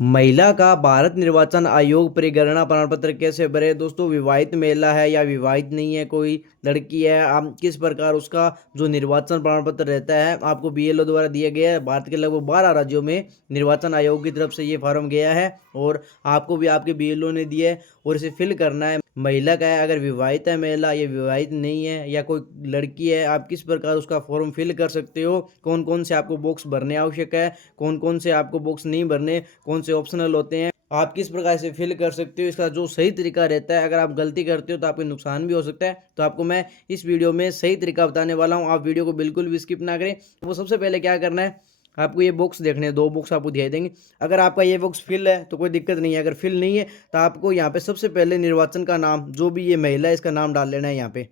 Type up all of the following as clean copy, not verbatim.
महिला का भारत निर्वाचन आयोग परिगणना प्रमाण पत्र कैसे भरे। दोस्तों, विवाहित महिला है या विवाहित नहीं है, कोई लड़की है, आप किस प्रकार उसका जो निर्वाचन प्रमाण पत्र रहता है आपको बीएलओ द्वारा दिया गया है। भारत के लगभग 12 राज्यों में निर्वाचन आयोग की तरफ से ये फॉर्म गया है और आपको भी आपके बीएलओ ने दिया है और इसे फिल करना है। महिला का है, अगर विवाहित है महिला या विवाहित नहीं है या कोई लड़की है, आप किस प्रकार उसका फॉर्म फिल कर सकते हो, कौन कौन से आपको बॉक्स भरने आवश्यक है, कौन कौन से आपको बॉक्स नहीं भरने, कौन से ऑप्शनल होते हैं, आप किस प्रकार से फिल कर सकते हो, इसका जो सही तरीका रहता है। अगर आप गलती करते हो तो आपको नुकसान भी हो सकता है, तो आपको मैं इस वीडियो में सही तरीका बताने वाला हूँ। आप वीडियो को बिल्कुल भी स्किप ना करें। वो सबसे पहले क्या करना है, आपको ये बॉक्स देखने हैं, 2 बॉक्स आपको दिखाई देंगे। अगर आपका ये बॉक्स फिल है तो कोई दिक्कत नहीं है, अगर फिल नहीं है तो आपको यहाँ पे सबसे पहले निर्वाचन का नाम, जो भी ये महिला है इसका नाम डाल लेना है। यहाँ पे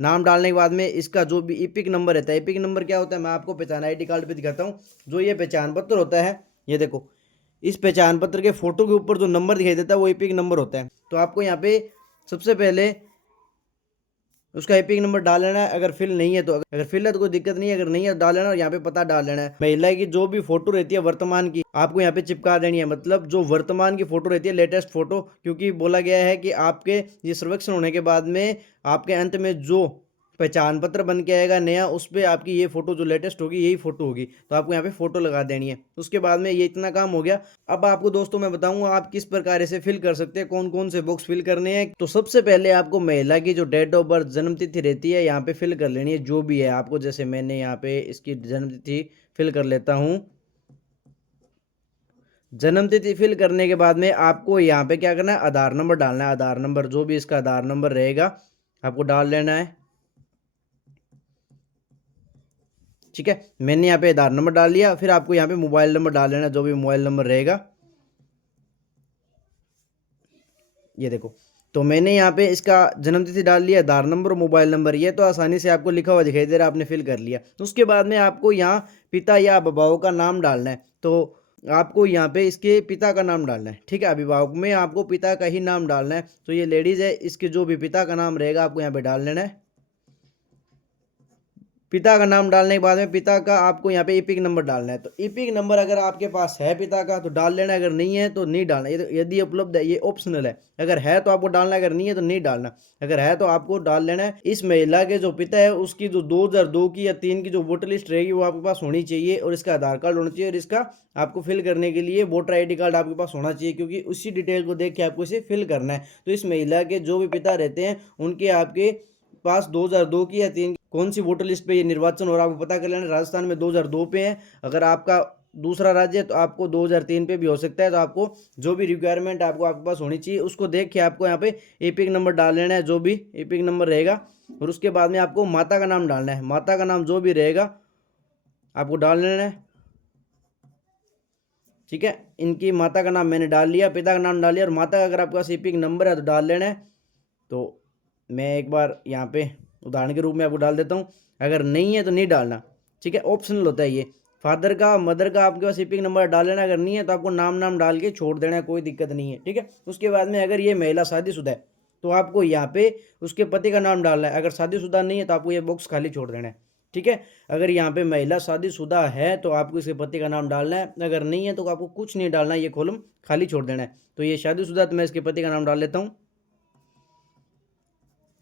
नाम डालने के बाद में इसका जो भी ईपिक नंबर रहता है, ईपिक नंबर क्या होता है मैं आपको पहचान आईडी कार्ड पे दिखाता हूँ। जो ये पहचान पत्र होता है, ये देखो, इस पहचान पत्र के फोटो के ऊपर जो नंबर दिखाई देता है वो ईपिक नंबर होता है। तो आपको यहाँ पे सबसे पहले उसका एपिक नंबर डाल लेना है। अगर फिल नहीं है तो, अगर फिल है तो कोई दिक्कत नहीं है, अगर नहीं है तो डाल लेना। और यहाँ पे पता डाल लेना है। महिला की जो भी फोटो रहती है वर्तमान की, आपको यहाँ पे चिपका देनी है। मतलब जो वर्तमान की फोटो रहती है, लेटेस्ट फोटो, क्योंकि बोला गया है कि आपके ये सर्वेक्षण होने के बाद में आपके अंत में जो पहचान पत्र बन के आएगा नया, उस पर आपकी ये फोटो जो लेटेस्ट होगी यही फोटो होगी। तो आपको यहाँ पे फोटो लगा देनी है। उसके बाद में ये इतना काम हो गया। अब आपको दोस्तों मैं बताऊंगा आप किस प्रकार से फिल कर सकते हैं, कौन कौन से बॉक्स फिल करने हैं। तो सबसे पहले आपको महिला की जो डेट ऑफ बर्थ, जन्म तिथि रहती है, यहाँ पे फिल कर लेनी है जो भी है आपको। जैसे मैंने यहाँ पे इसकी जन्म तिथि फिल कर लेता हूँ। जन्म तिथि फिल करने के बाद में आपको यहाँ पे क्या करना है, आधार नंबर डालना है। आधार नंबर जो भी इसका आधार नंबर रहेगा आपको डाल लेना है। ठीक है, मैंने यहाँ पे आधार नंबर डाल लिया। फिर आपको यहाँ पे मोबाइल नंबर डाल लेना, जो भी मोबाइल नंबर रहेगा। ये देखो, तो मैंने यहाँ पे इसका जन्म तिथि डाल लिया, आधार नंबर, मोबाइल नंबर। ये तो आसानी से आपको लिखा हुआ दिखाई दे रहा है, आपने फिल कर लिया। तो उसके बाद में आपको यहाँ पिता या अभिभावक का नाम डालना है। तो आपको यहाँ पे इसके पिता का नाम डालना है। ठीक है, अभिभावक में आपको पिता का ही नाम डालना है। तो ये लेडीज़ है, इसके जो भी पिता का नाम रहेगा आपको यहाँ पे डाल लेना है। पिता का नाम डालने के बाद में पिता का आपको यहाँ पे ईपिक नंबर डालना है। तो ईपिक नंबर अगर आपके पास है पिता का तो डाल लेना, अगर नहीं है तो नहीं डालना। यदि उपलब्ध है, ये ऑप्शनल है। अगर है तो आपको डालना है, अगर नहीं है तो नहीं डालना। अगर है तो आपको डाल लेना है। इस महिला के जो पिता है उसकी जो 2002 की या 3 की जो वोटर लिस्ट रहेगी वो आपके पास होनी चाहिए, और इसका आधार कार्ड होना चाहिए, और इसका आपको फिल करने के लिए वोटर आई कार्ड आपके पास होना चाहिए, क्योंकि उसी डिटेल को देख के आपको इसे फिल करना है। तो इस महिला के जो भी पिता रहते हैं उनके आपके पास 2002 की या 3 कौन सी वोटर लिस्ट पे ये निर्वाचन हो रहा है आपको पता कर लेना। राजस्थान में 2002 पे है। अगर आपका दूसरा राज्य है तो आपको 2003 पे भी हो सकता है। तो आपको जो भी रिक्वायरमेंट आपको आपके पास होनी चाहिए उसको देख के आपको यहाँ पे एपिक नंबर डाल लेना है, जो भी एपिक नंबर रहेगा। और उसके बाद में आपको माता का नाम डालना है। माता का नाम जो भी रहेगा आपको डाल लेना है। ठीक है, इनकी माता का नाम मैंने डाल लिया, पिता का नाम डाल लिया, और माता का अगर आपके पास एपिक नंबर है तो डाल लेना है। तो मैं एक बार यहाँ पे उदाहरण के रूप में आपको डाल देता हूँ। अगर नहीं है तो नहीं डालना। ठीक है, ऑप्शनल होता है ये। फादर का, मदर का आपके पास ईपिक नंबर डाल लेना, अगर नहीं है तो आपको नाम नाम डाल के छोड़ देना है, कोई दिक्कत नहीं है। ठीक है, उसके बाद में अगर ये महिला शादीशुदा है तो आपको यहाँ पे उसके पति का नाम डालना है। अगर शादीशुदा नहीं है तो आपको ये बॉक्स खाली छोड़ देना है। ठीक है, अगर यहाँ पे महिला शादीशुदा है तो आपको इसके पति का नाम डालना है, अगर नहीं है तो आपको कुछ नहीं डालना है, ये कॉलम खाली छोड़ देना है। तो ये शादीशुदा, तो मैं इसके पति का नाम डाल लेता हूँ।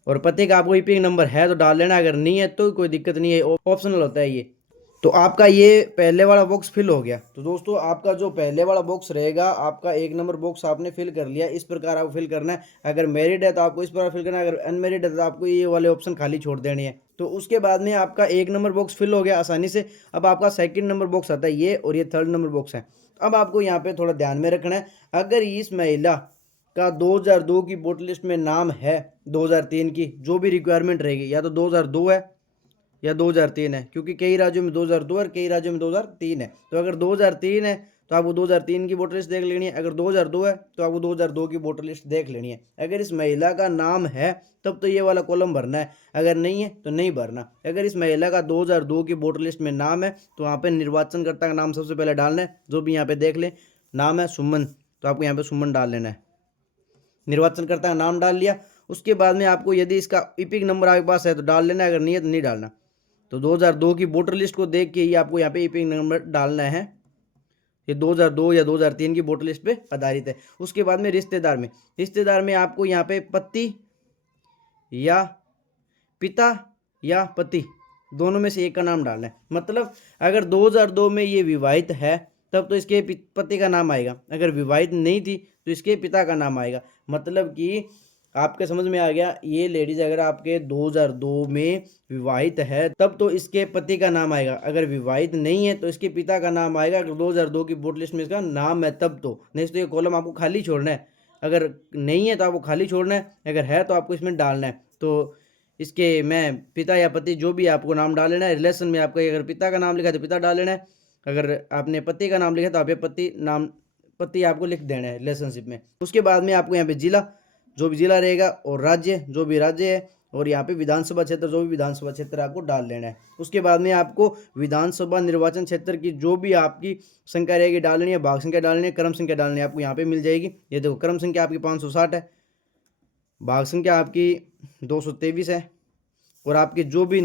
और पते का आपको ईपिक नंबर है तो डाल लेना, अगर नहीं है तो कोई दिक्कत नहीं है, ऑप्शनल होता है ये। तो आपका ये पहले वाला बॉक्स फिल हो गया। तो दोस्तों, आपका जो पहले वाला बॉक्स रहेगा, आपका 1 नंबर बॉक्स आपने फिल कर लिया। इस प्रकार आपको फिल करना है। अगर मैरिड है तो आपको इस प्रकार फिल करना है, अगर अनमेरिड है तो आपको ये वाले ऑप्शन खाली छोड़ देने हैं। तो उसके बाद में आपका 1 नंबर बॉक्स फिल हो गया आसानी से। अब आपका 2nd नंबर बॉक्स आता है ये, और ये 3rd नंबर बॉक्स है। अब आपको यहाँ पे थोड़ा ध्यान में रखना है। अगर इस महिला का 2002 की वोटर लिस्ट में नाम है, 2003 की जो भी रिक्वायरमेंट रहेगी, या तो 2002 है या 2003 है, क्योंकि कई राज्यों में 2002 और कई राज्यों में 2003 है। तो अगर 2003 है तो आपको 2003 की वोटर लिस्ट देख लेनी है, अगर 2002 है तो आपको 2002 की वोटर लिस्ट देख लेनी है। अगर इस महिला का नाम है तब तो ये वाला कॉलम भरना है, अगर नहीं है तो नहीं भरना। अगर इस महिला का 2002 की वोटर लिस्ट में नाम है तो वहाँ पे निर्वाचनकर्ता का नाम सबसे पहले डालना है। जो भी यहाँ पे देख ले, नाम है सुमन, तो आपको यहाँ पे सुमन डाल लेना है। निर्वाचनकर्ता का नाम डाल लिया। उसके बाद में आपको यदि इसका ईपिक नंबर आपके पास है तो डाल लेना, अगर नहीं है तो नहीं डालना। तो 2002 की वोटर लिस्ट को देख के ही आपको यहाँ पे ईपिक नंबर डालना है। ये 2002 या 2003 की वोटर लिस्ट पे आधारित है। उसके बाद में रिश्तेदार में आपको यहाँ पे पति या पिता या पति दोनों में से एक का नाम डालना है। मतलब अगर 2002 में ये विवाहित है तब तो इसके पति का नाम आएगा, अगर विवाहित नहीं थी तो इसके पिता का नाम आएगा। मतलब कि आपके समझ में आ गया, ये लेडीज अगर आपके 2002 में विवाहित है तब तो इसके पति का नाम आएगा, अगर विवाहित नहीं है तो इसके पिता का नाम आएगा। अगर 2002 की वोटर लिस्ट में इसका नाम है तब तो, नहीं तो ये कॉलम आपको खाली छोड़ना है। अगर नहीं है तो आपको खाली छोड़ना है, अगर है तो आपको इसमें डालना है। तो इसके मैं पिता या पति जो भी आपको नाम डाल लेना है। रिलेशन में आपका अगर पिता का नाम लिखा है तो पिता डाल लेना है, अगर आपने पति का नाम लिखा है तो आप ये पति आपको लिख देना है रिलेशनशिप में। उसके बाद में आपको यहाँ पे जिला, जो भी जिला रहेगा, और राज्य, जो भी राज्य है, और यहाँ पे विधानसभा क्षेत्र, जो भी विधानसभा क्षेत्र आपको डाल लेना है। उसके बाद में आपको विधानसभा निर्वाचन क्षेत्र की जो भी आपकी संख्या रहेगी डालनी है, भाग संख्या डालनी है, क्रम संख्या डालनी है, आपको यहाँ पे मिल जाएगी। ये देखो, क्रम संख्या आपकी 560 है, भाग संख्या आपकी 223 है, और आपकी जो भी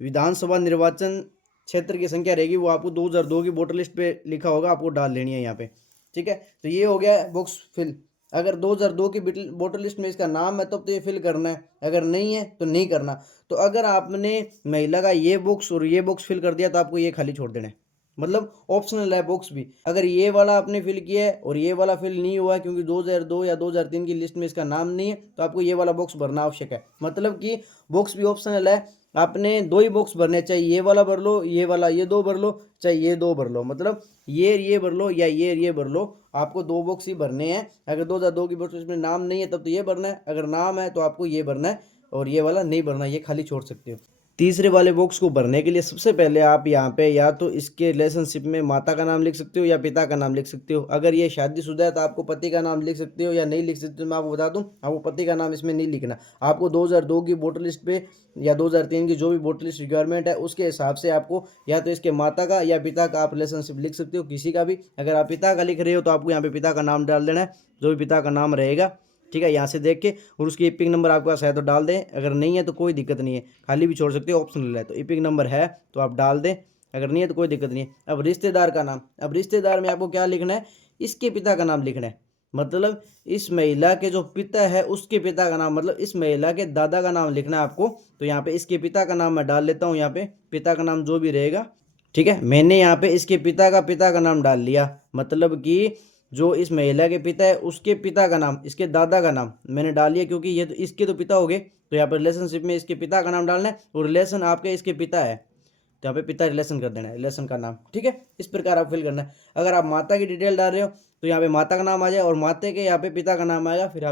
विधानसभा निर्वाचन क्षेत्र की संख्या रहेगी वो आपको 2002 की वोटर लिस्ट पे लिखा होगा, आपको डाल लेनी है यहाँ पे। ठीक है, तो ये हो गया बॉक्स फिल। अगर 2002 की वोटर लिस्ट में इसका नाम है तब तो ये फिल करना है, अगर नहीं है तो नहीं करना। तो अगर आपने महिला का ये बॉक्स और ये बॉक्स फिल कर दिया तो आपको ये खाली छोड़ देना है। मतलब ऑप्शनल है बॉक्स भी। अगर ये वाला आपने फिल किया है और ये वाला फिल नहीं हुआ है क्योंकि 2002 या 2003 की लिस्ट में इसका नाम नहीं है, तो आपको ये वाला बॉक्स भरना आवश्यक है। मतलब कि बॉक्स भी ऑप्शनल है, आपने दो ही बॉक्स भरने, चाहे ये वाला भर लो, ये वाला ये दो भर लो, चाहे ये दो भर लो। मतलब ये भर लो या ये भर लो, आपको दो बॉक्स ही भरने हैं। अगर 2002 की बॉक्स में नाम नहीं है तब तो ये भरना है, अगर नाम है तो आपको ये भरना है, और ये वाला नहीं भरना, ये खाली छोड़ सकते हो। तीसरे वाले बॉक्स को भरने के लिए सबसे पहले आप यहाँ पे या तो इसके रिलेशनशिप में माता का नाम लिख सकते हो या पिता का नाम लिख सकते हो। अगर ये शादीशुदा है तो आपको पति का नाम लिख सकते हो या नहीं लिख सकते हो। मैं आपको बता दूं, आपको पति का नाम इसमें नहीं लिखना। आपको 2002 की वोटर लिस्ट पे या 2003 की जो भी वोटर लिस्ट रिक्वायरमेंट है उसके हिसाब से आपको या तो इसके माता का या पिता का आप रिलेशनशिप लिख सकते हो, किसी का भी। अगर आप पिता का लिख रहे हो तो आपको यहाँ पे पिता का नाम डाल देना है, जो भी पिता का नाम रहेगा। ठीक है, यहाँ से देख के, और उसकी ईपिक नंबर आपके पास है तो डाल दें, अगर नहीं है तो कोई दिक्कत नहीं है, खाली भी छोड़ सकते हो, ऑप्शनल है। तो ईपिक नंबर है तो आप डाल दें, अगर नहीं है तो कोई दिक्कत नहीं है। अब रिश्तेदार का नाम, अब रिश्तेदार में आपको क्या लिखना है, इसके पिता का नाम लिखना है। मतलब इस महिला के जो पिता है उसके पिता का नाम, मतलब इस महिला के दादा का नाम लिखना है आपको। तो यहाँ पे इसके पिता का नाम मैं डाल लेता हूँ, यहाँ पे पिता का नाम जो भी रहेगा। ठीक है, मैंने यहाँ पे इसके पिता का नाम डाल लिया। मतलब कि जो इस महिला के पिता है उसके पिता का नाम, इसके दादा का नाम मैंने डाल लिया, क्योंकि ये तो इसके तो पिता हो गए। तो यहाँ पर रिलेशनशिप में इसके पिता का नाम डालना है, और रिलेशन आपके इसके पिता है तो यहाँ पे पिता रिलेशन कर देना है, रिलेशन का नाम। ठीक है, इस प्रकार आप फिल करना है। अगर आप माता की डिटेल डाल रहे हो तो यहाँ पे माता का नाम आ जाए और माता के यहाँ पे पिता का नाम आएगा, फिर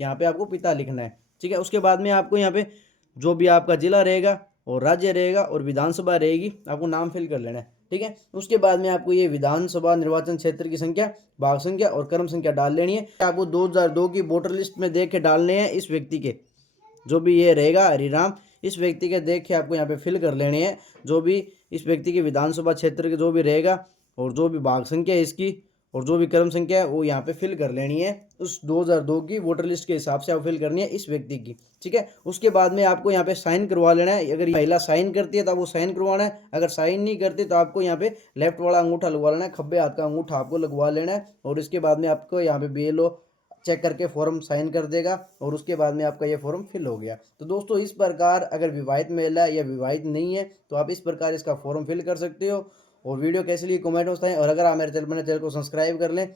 यहाँ पे आपको पिता लिखना है। ठीक है, उसके बाद में आपको यहाँ पे जो भी आपका जिला रहेगा और राज्य रहेगा और विधानसभा रहेगी, आपको नाम फिल कर लेना है। ठीक है, उसके बाद में आपको ये विधानसभा निर्वाचन क्षेत्र की संख्या, भाग संख्या और क्रम संख्या डाल लेनी है। आपको 2002 की वोटर लिस्ट में देख के डालने हैं इस व्यक्ति के, जो भी ये रहेगा हरिराम, इस व्यक्ति के देख के आपको यहाँ पे फिल कर लेने हैं। जो भी इस व्यक्ति के विधानसभा क्षेत्र के जो भी रहेगा और जो भी भाग संख्या है इसकी और जो भी क्रम संख्या है वो यहाँ पे फिल कर लेनी है। उस 2002 की वोटर लिस्ट के हिसाब से आप फिल करनी है इस व्यक्ति की। ठीक है, उसके बाद में आपको यहाँ पे साइन करवा लेना है। अगर महिला साइन करती है तो आपको साइन करवाना है, अगर साइन नहीं करती तो आपको यहाँ पे लेफ्ट वाला अंगूठा लगवा लेना है, खब्बे हाथ का अंगूठा आपको लगवा लेना है। और इसके बाद में आपको यहाँ पे BLO चेक करके फॉर्म साइन कर देगा, और उसके बाद में आपका ये फॉर्म फिल हो गया। तो दोस्तों, इस प्रकार अगर विवाहित महिला या विवाहित नहीं है तो आप इस प्रकार इसका फॉर्म फिल कर सकते हो। और वीडियो कैसी लगी कमेंट में बताएं, और अगर आप मेरे चैनल को सब्सक्राइब कर लें